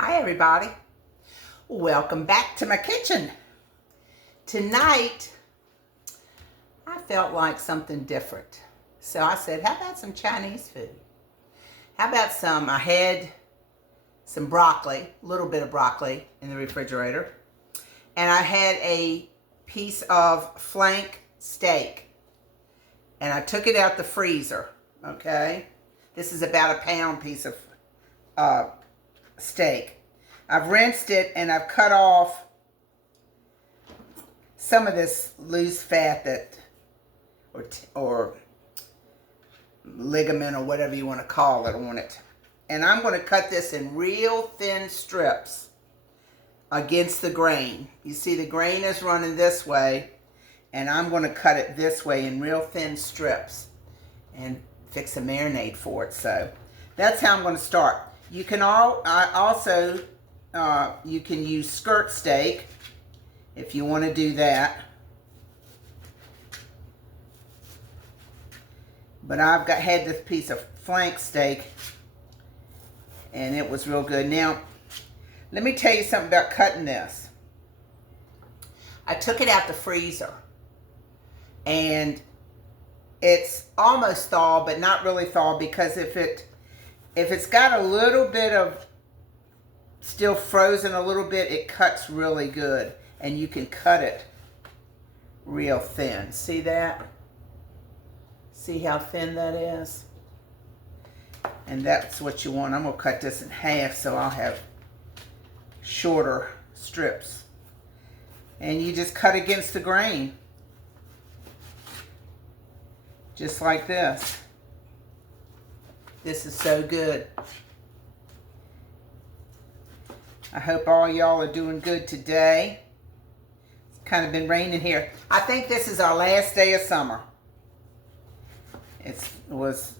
Hi everybody, welcome back to my kitchen. Tonight I felt like something different, so I said, how about some Chinese food? How about I had some broccoli, a little bit of broccoli in the refrigerator, and I had a piece of flank steak, and I took it out the freezer. Okay, this is about a pound piece of steak. I've rinsed it and I've cut off some of this loose fat or ligament or whatever you want to call it on it. And I'm going to cut this in real thin strips against the grain. You see the grain is running this way, and I'm going to cut it this way in real thin strips and fix a marinade for it. So that's how I'm going to start. You can you can use skirt steak if you want to do that. But I've had this piece of flank steak, and it was real good. Now, let me tell you something about cutting this. I took it out the freezer, and it's almost thawed, but not really thawed, because if it's got a little bit of still frozen a little bit, it cuts really good, and you can cut it real thin. See that? See how thin that is? And that's what you want. I'm going to cut this in half so I'll have shorter strips. And you just cut against the grain. Just like this. This is so good. I hope all y'all are doing good today. It's kind of been raining here. I think this is our last day of summer. It was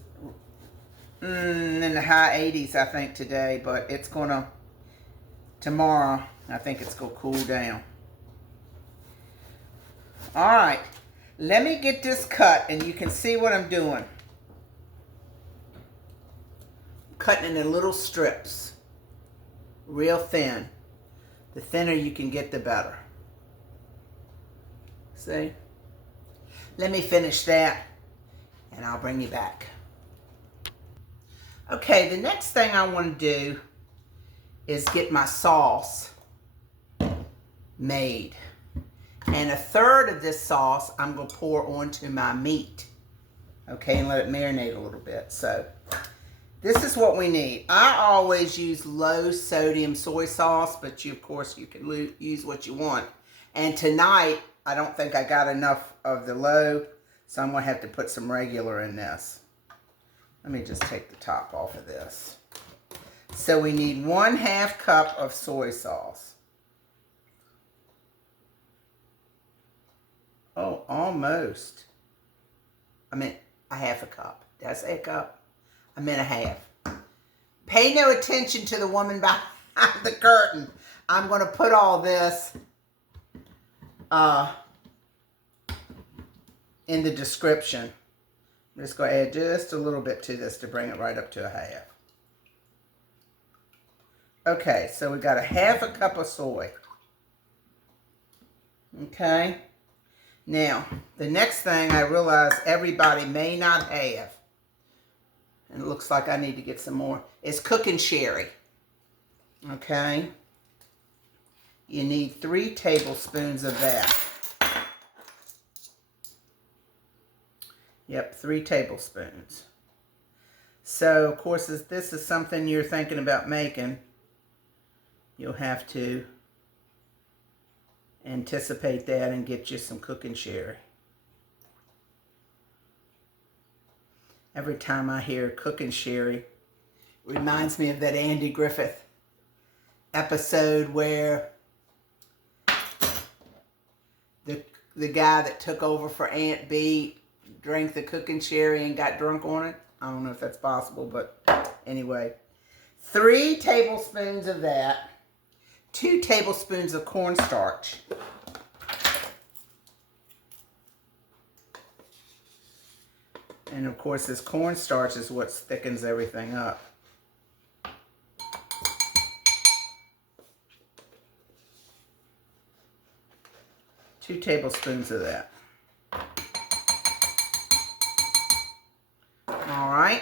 in the high 80s, I think, today, but it's gonna, tomorrow, I think it's gonna cool down. All right, let me get this cut, and you can see what I'm doing. Cutting it in little strips, real thin. The thinner you can get, the better. See? Let me finish that, and I'll bring you back. Okay, the next thing I want to do is get my sauce made. And 1/3 of this sauce I'm going to pour onto my meat. Okay, and let it marinate a little bit. So this is what we need. I always use low sodium soy sauce, but of course you can use what you want. And tonight, I don't think I got enough of the low, so I'm going to have to put some regular in this. Let me just take the top off of this. So we need 1/2 cup of soy sauce. Oh, almost. I meant a 1/2 cup. Did I say a cup? I meant a 1/2. Pay no attention to the woman behind the curtain. I'm going to put all this in the description. I'm just going to add just a little bit to this to bring it right up to a 1/2. Okay, so we got a 1/2 cup of soy. Okay. Now, the next thing I realize everybody may not have, and it looks like I need to get some more, is cooking sherry. Okay. You need 3 tablespoons of that. Yep, 3 tablespoons. So, of course, if this is something you're thinking about making, you'll have to anticipate that and get you some cooking sherry. Every time I hear cooking sherry, it reminds me of that Andy Griffith episode where the guy that took over for Aunt Bee drank the cooking sherry and got drunk on it. I don't know if that's possible, but anyway. 3 tablespoons of that. 2 tablespoons of cornstarch. And of course, this cornstarch is what thickens everything up. 2 tablespoons of that. All right.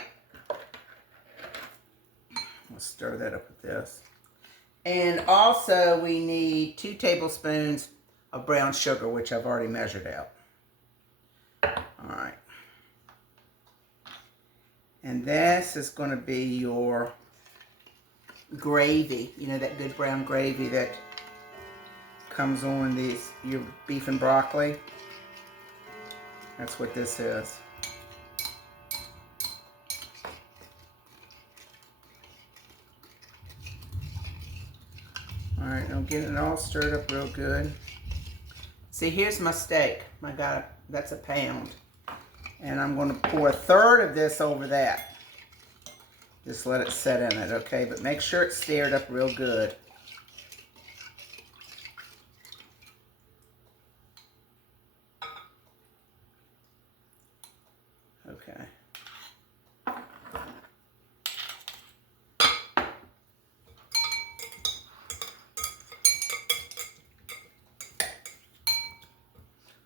We'll stir that up with this. And also we need 2 tablespoons of brown sugar, which I've already measured out. All right. And this is going to be your gravy. You know, that good brown gravy that comes on your beef and broccoli. That's what this is. All right, I'm getting it all stirred up real good. See, here's my steak. I got it. That's a pound. And I'm going to pour 1/3 of this over that. Just let it set in it, okay? But make sure it's stirred up real good. Okay.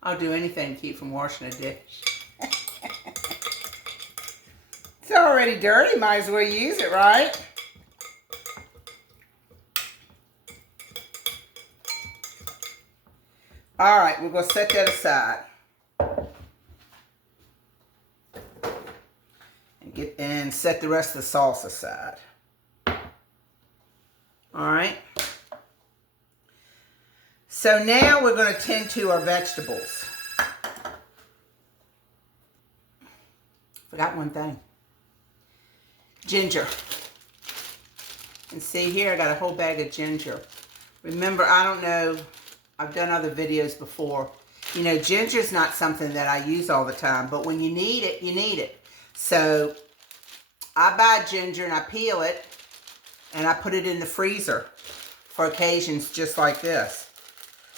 I'll do anything to keep from washing a dish. It's already dirty, might as well use it, right? All right, we're going to set that aside. And set the rest of the sauce aside. All right. So now we're going to tend to our vegetables. Forgot one thing. Ginger. And see here, I got a whole bag of ginger. Remember, I don't know, I've done other videos before. You know, ginger's not something that I use all the time, but when you need it, you need it. So I buy ginger and I peel it and I put it in the freezer for occasions just like this.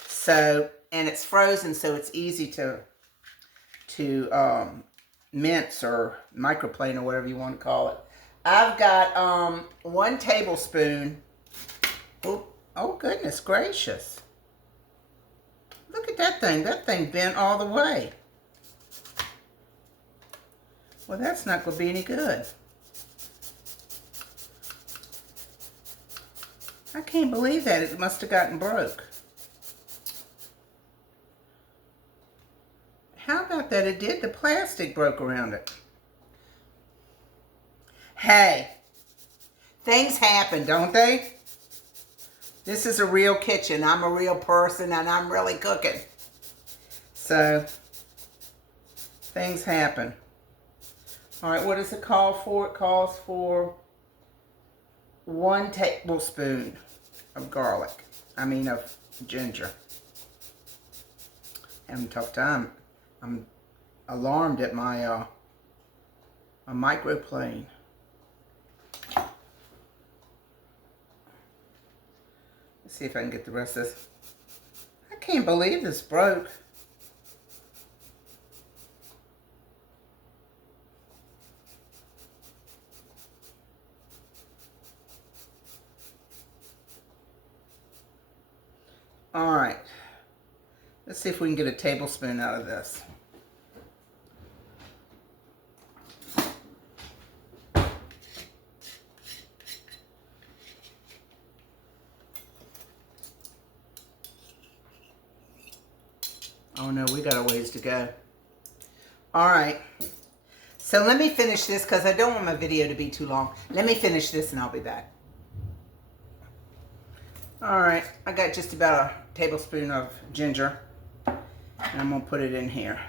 So, and it's frozen, so it's easy to mince or microplane or whatever you want to call it. I've got 1 tablespoon. Oh goodness gracious. Look at that thing. That thing bent all the way. Well, that's not going to be any good. I can't believe that. It must have gotten broke. How about that? It did. The plastic broke around it. Hey, things happen, don't they? This is a real kitchen. I'm a real person and I'm really cooking. So, things happen. All right, what does it call for? It calls for 1 tablespoon of garlic. Of ginger. Having a tough time. I'm alarmed at my a microplane. Let's see if I can get the rest of this. I can't believe this broke. All right. Let's see if we can get a tablespoon out of this. Oh no, we got a ways to go. All right. So let me finish this because I don't want my video to be too long. Let me finish this and I'll be back. All right, I got just about a tablespoon of ginger. And I'm going to put it in here.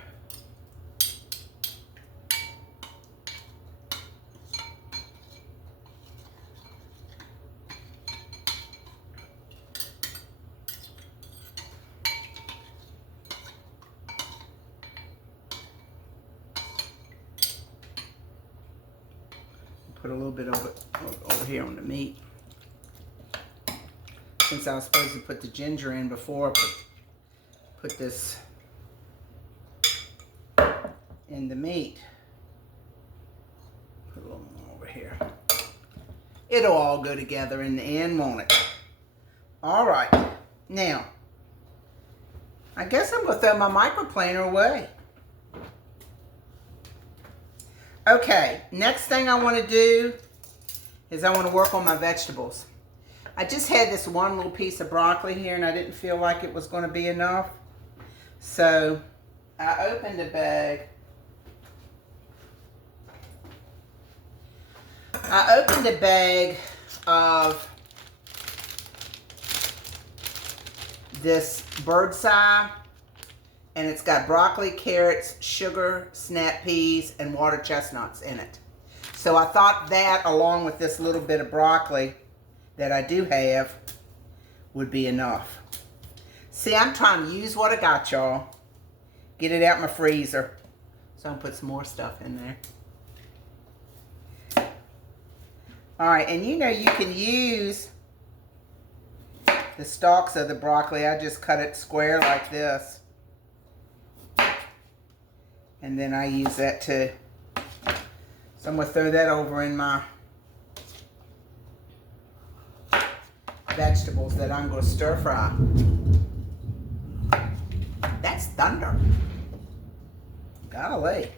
Put a little bit over here on the meat. Since I was supposed to put the ginger in before, put this in the meat. Put a little more over here. It'll all go together in the end, won't it? All right. Now, I guess I'm going to throw my microplaner away. Okay, next thing I want to do is I want to work on my vegetables. I just had this one little piece of broccoli here and I didn't feel like it was going to be enough. So I opened a bag. I opened a bag of this bird's eye, and it's got broccoli, carrots, sugar, snap peas, and water chestnuts in it. So I thought that, along with this little bit of broccoli that I do have, would be enough. See, I'm trying to use what I got, y'all. Get it out my freezer. So I'm going to put some more stuff in there. All right, and you know you can use the stalks of the broccoli. I just cut it square like this. And then I use that too. So I'm going to throw that over in my vegetables that I'm going to stir fry. That's thunder. Golly.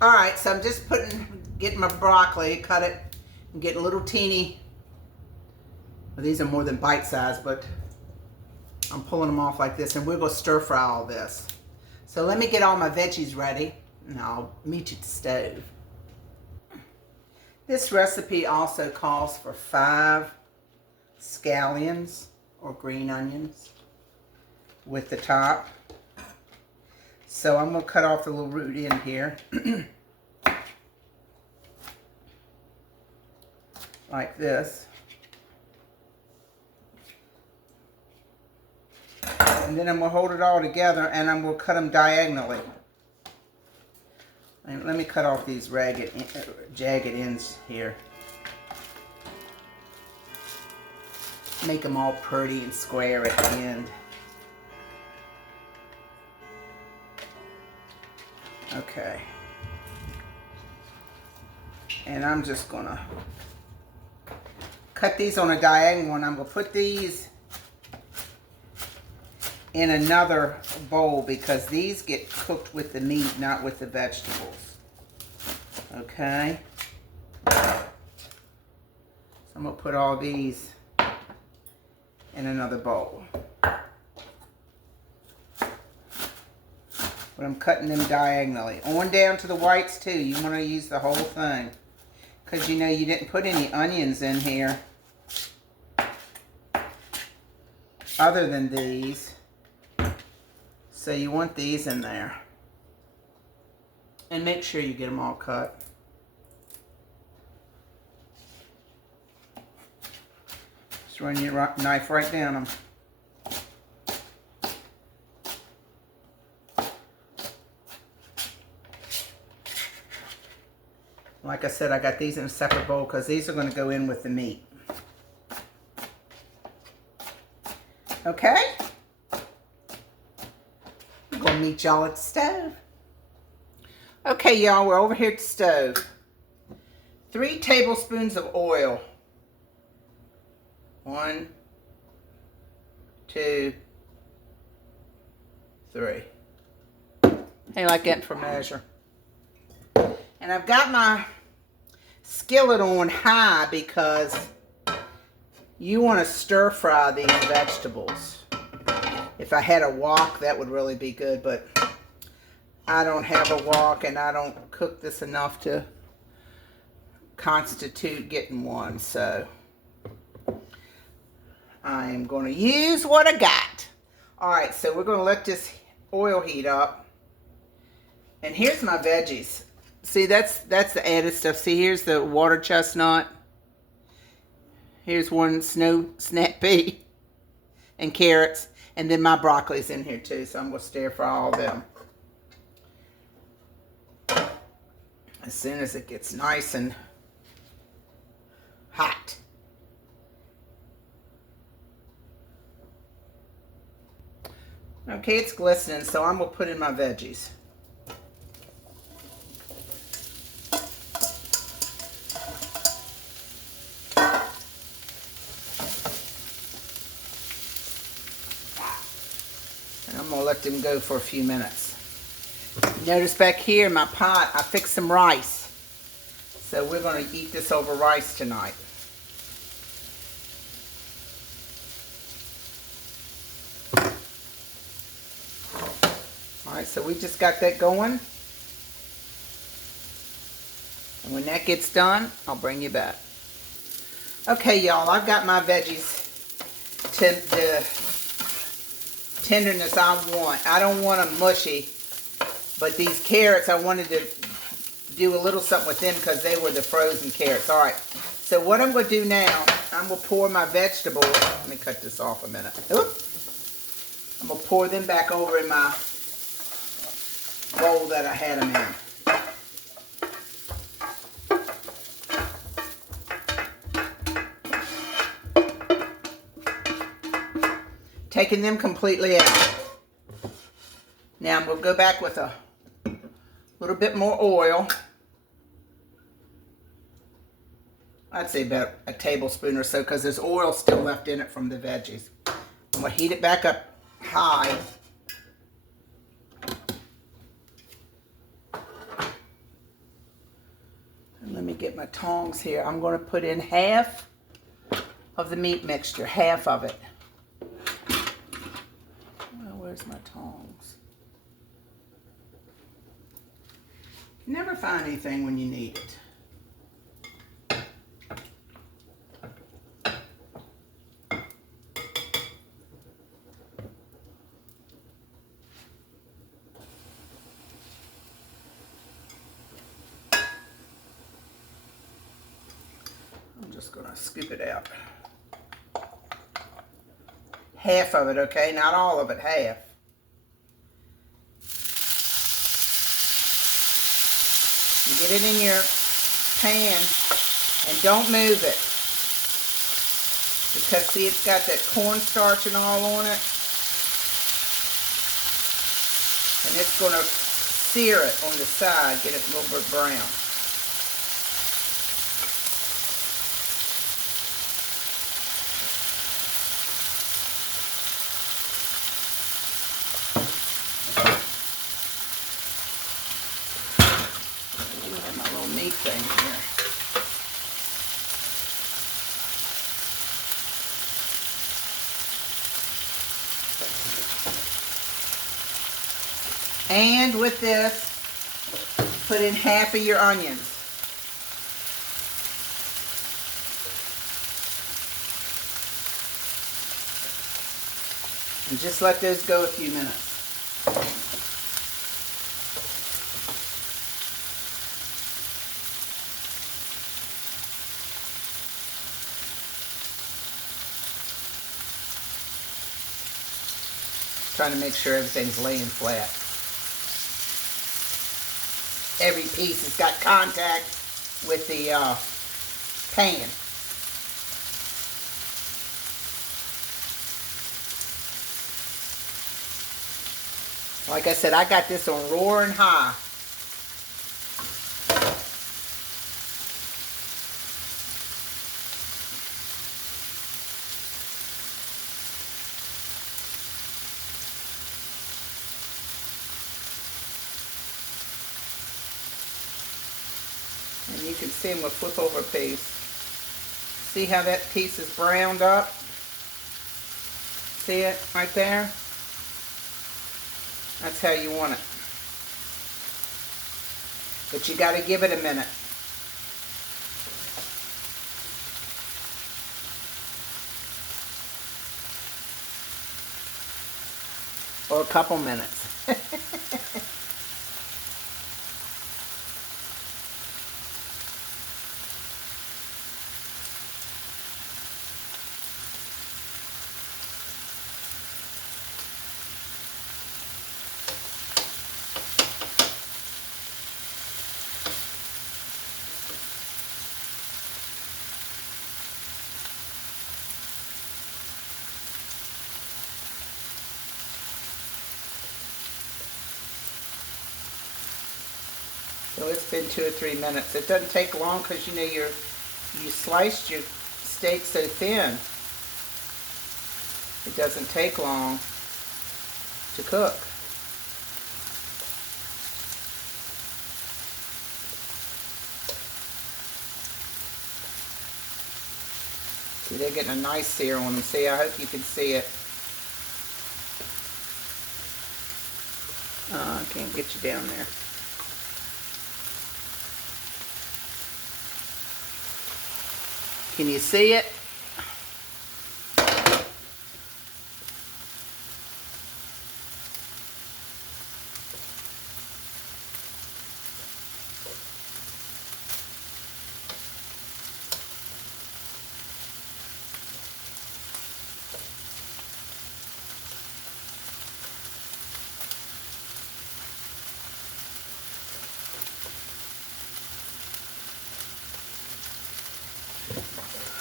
All right, so I'm just getting my broccoli, cut it, and getting little teeny. Well, these are more than bite size, but I'm pulling them off like this, and we're going to stir fry all this. So let me get all my veggies ready, and I'll meet you at the stove. This recipe also calls for 5 scallions or green onions with the top. So I'm going to cut off the little root end here. Like this. And then I'm going to hold it all together and I'm going to cut them diagonally. And let me cut off these jagged ends here. Make them all pretty and square at the end. Okay. And I'm just going to cut these on a diagonal, and I'm going to put these in another bowl because these get cooked with the meat, not with the vegetables. Okay. So I'm going to put all these in another bowl. But I'm cutting them diagonally. On down to the whites too. You want to use the whole thing. Because you know you didn't put any onions in here. Other than these. So you want these in there. And make sure you get them all cut. Just run your knife right down them. Like I said, I got these in a separate bowl because these are going to go in with the meat. Okay? I'm going to meet y'all at the stove. Okay, y'all, we're over here at the stove. 3 tablespoons of oil. 1, 2, 3. Hey, like that for measure. And I've got my skillet on high because you want to stir fry these vegetables. If I had a wok, that would really be good, but I don't have a wok and I don't cook this enough to constitute getting one, so I am going to use what I got. All right, so we're going to let this oil heat up. And here's my veggies. See, that's the added stuff. See, here's the water chestnut. Here's one snap pea and carrots. And then my broccoli's in here too, so I'm going to stir fry all of them. As soon as it gets nice and hot. Okay, it's glistening, so I'm going to put in my veggies. we'll let them go for a few minutes. Notice back here in my pot, I fixed some rice. So we're going to eat this over rice tonight. Alright, so we just got that going. And when that gets done, I'll bring you back. Okay, y'all, I've got my veggies to the tenderness I want. I don't want them mushy, but these carrots, I wanted to do a little something with them because they were the frozen carrots. All right, so what I'm going to do now, I'm going to pour my vegetables. Let me cut this off a minute. Oop. I'm going to pour them back over in my bowl that I had them in. Taking them completely out. Now I'm going to go back with a little bit more oil. I'd say about a tablespoon or so because there's oil still left in it from the veggies. I'm going to heat it back up high. And let me get my tongs here. I'm going to put in half of the meat mixture, half of it. Where's my tongs? You never find anything when you need it. I'm just going to scoop it out. Half of it, okay? Not all of it, half. You get it in your pan and don't move it. Because see, it's got that cornstarch and all on it. And it's going to sear it on the side, get it a little bit brown. Thing here. And with this, put in half of your onions. And just let those go a few minutes. Trying to make sure everything's laying flat. Every piece has got contact with the pan. Like I said, I got this on roaring high. And you can see them with flip over piece. See how that piece is browned up? See it right there? That's how you want it. But you got to give it a minute. Or a couple minutes. So it's been 2 or 3 minutes. It doesn't take long because you know you sliced your steak so thin. It doesn't take long. to cook. See, they're getting a nice sear on them. See, I hope you can see it. I can't get you down there. Can you see it?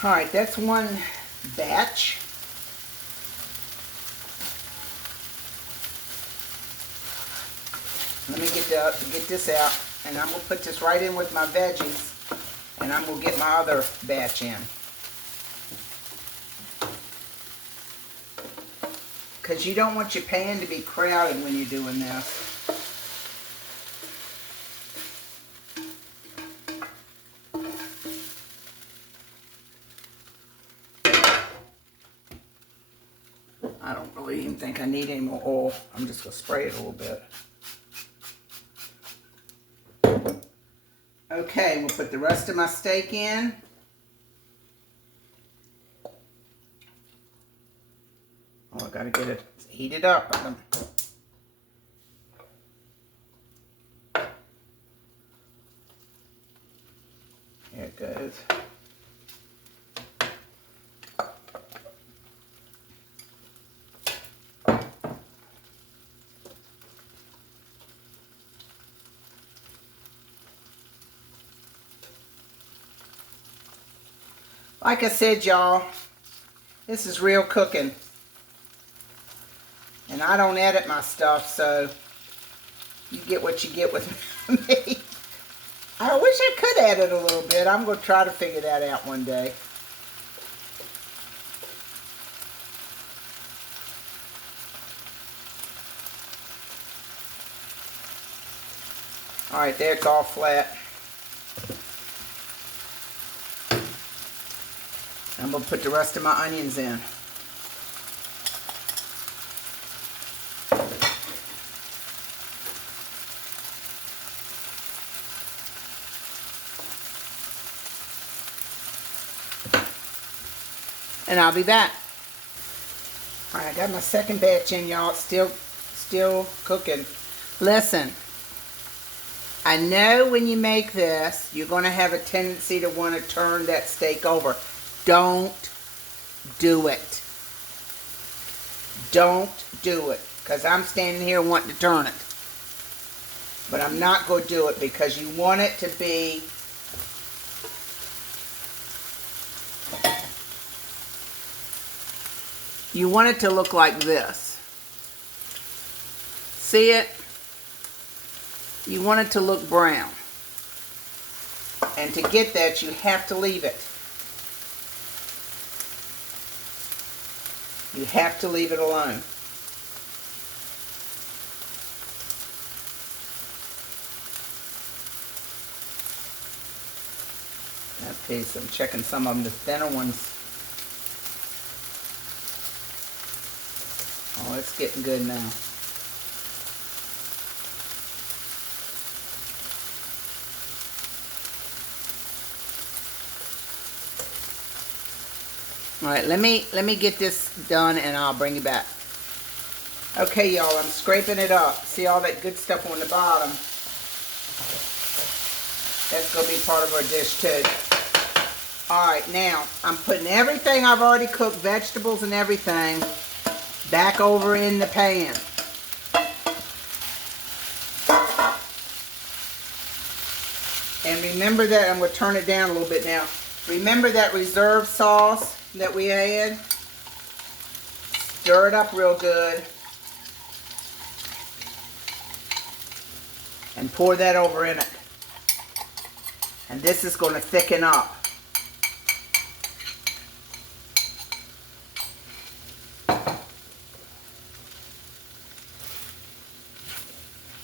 All right, that's one batch. Let me get this out, and I'm gonna put this right in with my veggies, and I'm gonna get my other batch in. Because you don't want your pan to be crowded when you're doing this. I don't really even think I need any more oil. I'm just going to spray it a little bit. Okay, we'll put the rest of my steak in. Oh, I got to get it heated up. Here it goes. Like I said, y'all, this is real cooking. And I don't edit my stuff, so you get what you get with me. I wish I could edit a little bit. I'm going to try to figure that out one day. All right, there, it's all flat. I'm going to put the rest of my onions in. And I'll be back. All right, I got my second batch in, y'all. It's still cooking. Listen, I know when you make this, you're going to have a tendency to want to turn that steak over. Don't do it. Don't do it. Because I'm standing here wanting to turn it. But I'm not going to do it because you want it to be you want it to look like this. See it? You want it to look brown. And to get that, you have to leave it. You have to leave it alone. That piece, I'm checking some of them, the thinner ones. Oh, it's getting good now. All right, let me get this done and I'll bring you back. Okay, y'all, I'm scraping it up. See all that good stuff on the bottom? That's going to be part of our dish too. All right, now I'm putting everything I've already cooked, vegetables and everything, back over in the pan. And remember that, I'm going to turn it down a little bit now. Remember that reserve sauce that we had? Stir it up real good. And pour that over in it. And this is going to thicken up.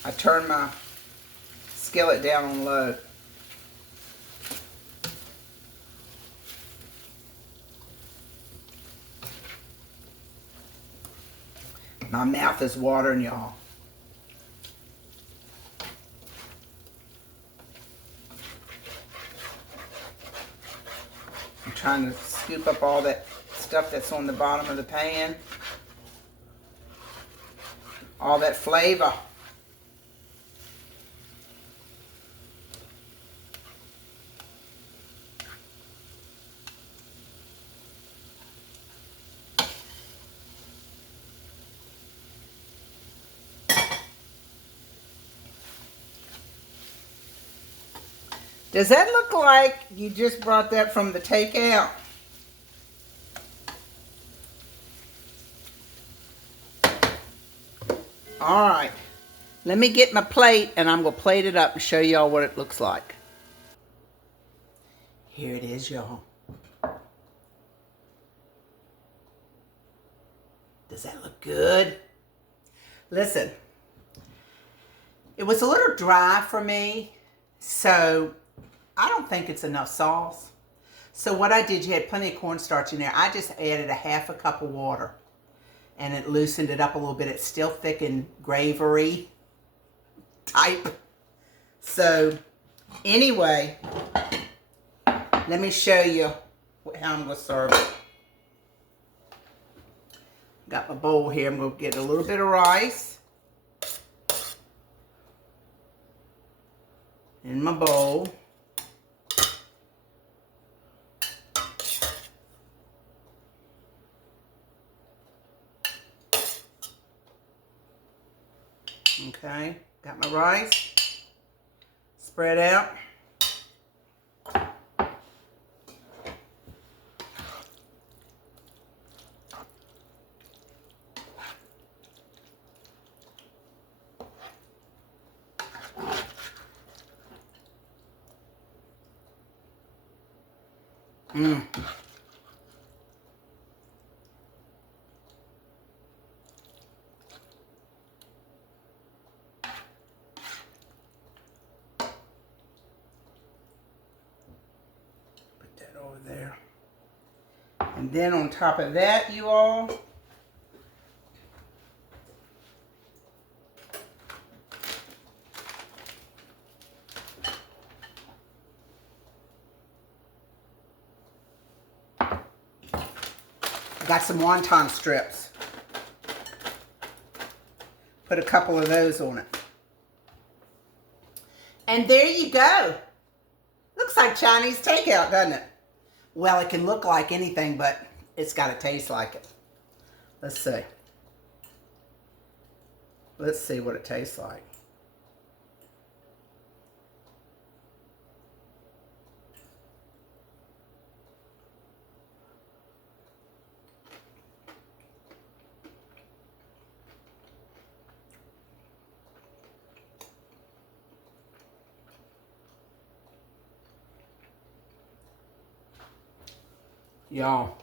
I turn my skillet down on low. My mouth is watering, y'all. I'm trying to scoop up all that stuff that's on the bottom of the pan. All that flavor. Does that look like you just brought that from the takeout? All right, let me get my plate and I'm gonna plate it up and show y'all what it looks like. Here it is, y'all. Does that look good? Listen, it was a little dry for me, so I don't think it's enough sauce. So what I did, you had plenty of cornstarch in there. I just added a half a cup of water and it loosened it up a little bit. It's still thick and gravy type. So anyway, let me show you how I'm gonna serve it. Got my bowl here. I'm gonna get a little bit of rice in my bowl. Okay, got my rice spread out. Over there. And then on top of that, you all, got some wonton strips. Put a couple of those on it. And there you go. Looks like Chinese takeout, doesn't it? Well, it can look like anything, but it's got to taste like it. Let's see. Let's see what it tastes like. Y'all,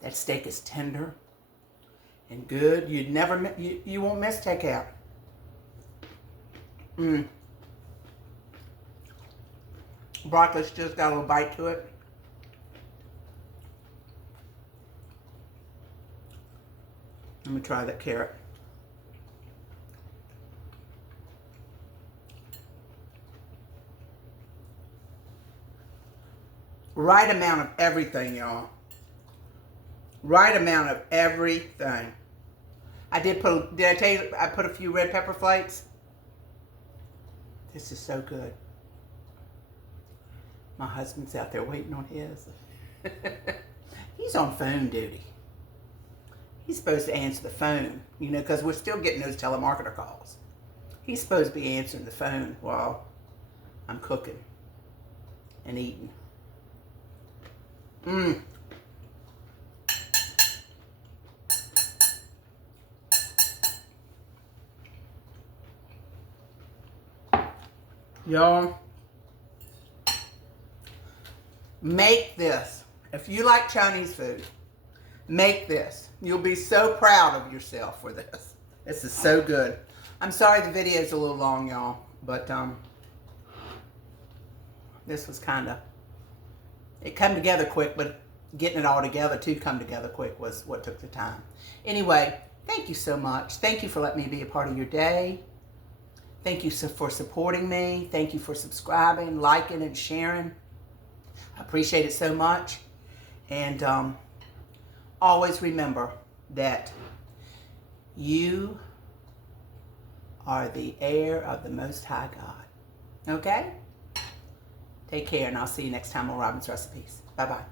that steak is tender and good. You'd never, you won't miss takeout. Broccoli's just got a little bite to it. Let me try that carrot. Right amount of everything, y'all. Right amount of everything. I did I tell you I put a few red pepper flakes? This is so good. My husband's out there waiting on his. He's on phone duty. He's supposed to answer the phone, you know, because we're still getting those telemarketer calls. He's supposed to be answering the phone while I'm cooking and eating. Y'all, make this If you like Chinese food, make this. You'll be so proud of yourself for this. This is so good. I'm sorry the video's a little long, y'all, but this was kind of, it came together quick, but getting it all together to come together quick was what took the time. Anyway, thank you so much. Thank you for letting me be a part of your day. Thank you for supporting me. Thank you for subscribing, liking, and sharing. I appreciate it so much. And always remember that you are the heir of the Most High God. Okay? Take care, and I'll see you next time on Robin's Recipes. Bye-bye.